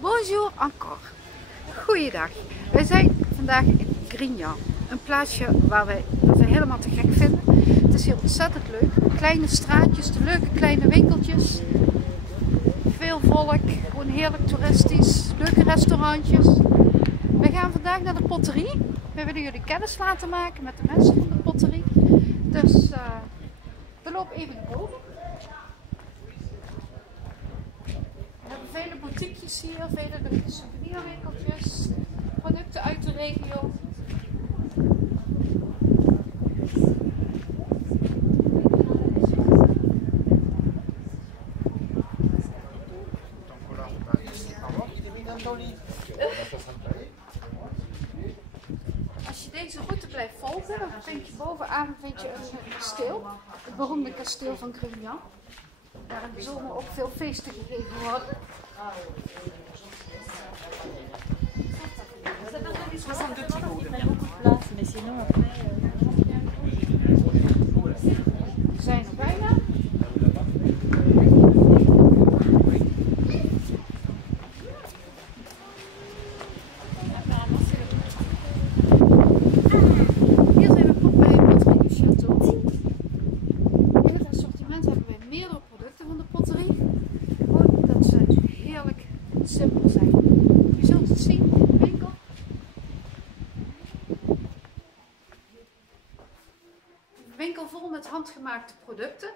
Bonjour encore. Goeiedag. Wij zijn vandaag in Grignan. Een plaatsje waar wij helemaal te gek vinden. Het is hier ontzettend leuk. Kleine straatjes, de leuke kleine winkeltjes. Veel volk, gewoon heerlijk toeristisch. Leuke restaurantjes. We gaan vandaag naar de potterie. We willen jullie kennis laten maken met de mensen van de potterie. Dus we lopen even naar boven. We hebben vele boutiquejes hier, vele leuke souvenirwinkeltjes, producten uit de regio. Als je deze route blijft volgen, dan vind je bovenaan een kasteel, het beroemde kasteel van Grignan. Waar in de zomer ook veel feesten gegeven worden. We zijn er bijna. Hier zijn we bij Potterie du Château. In het assortiment hebben wij meerdere producten van de potterie. Gewoon dat ze heerlijk simpel zijn. Je zult het zien in de winkel. Een winkel vol met handgemaakte producten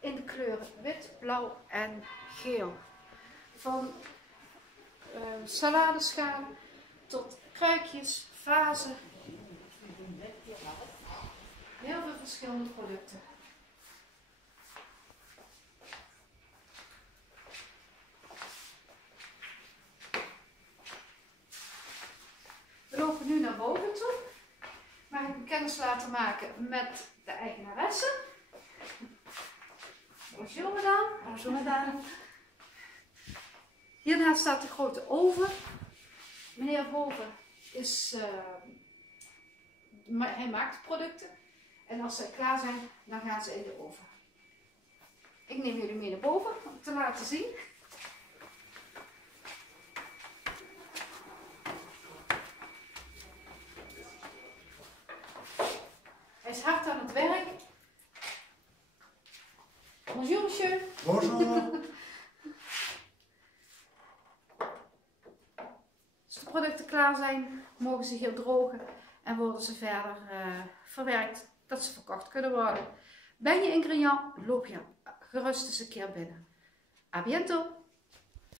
in de kleuren wit, blauw en geel. Van saladeschalen tot kruikjes, vazen. Heel veel verschillende producten. We lopen nu naar boven toe. Mag ik me kennis laten maken met de eigenaresse. Bonjour madame. Bonjour madame. Hiernaast staat de grote oven. Meneer boven is, hij maakt producten. En als zij klaar zijn, dan gaan ze in de oven. Ik neem jullie mee naar boven om te laten zien. Hij is hard aan het werk. Bonjour monsieur. Bonjour. Als de producten klaar zijn, mogen ze hier drogen en worden ze verder verwerkt dat ze verkocht kunnen worden. Ben je in Grignan, loop je gerust eens een keer binnen. A bientôt!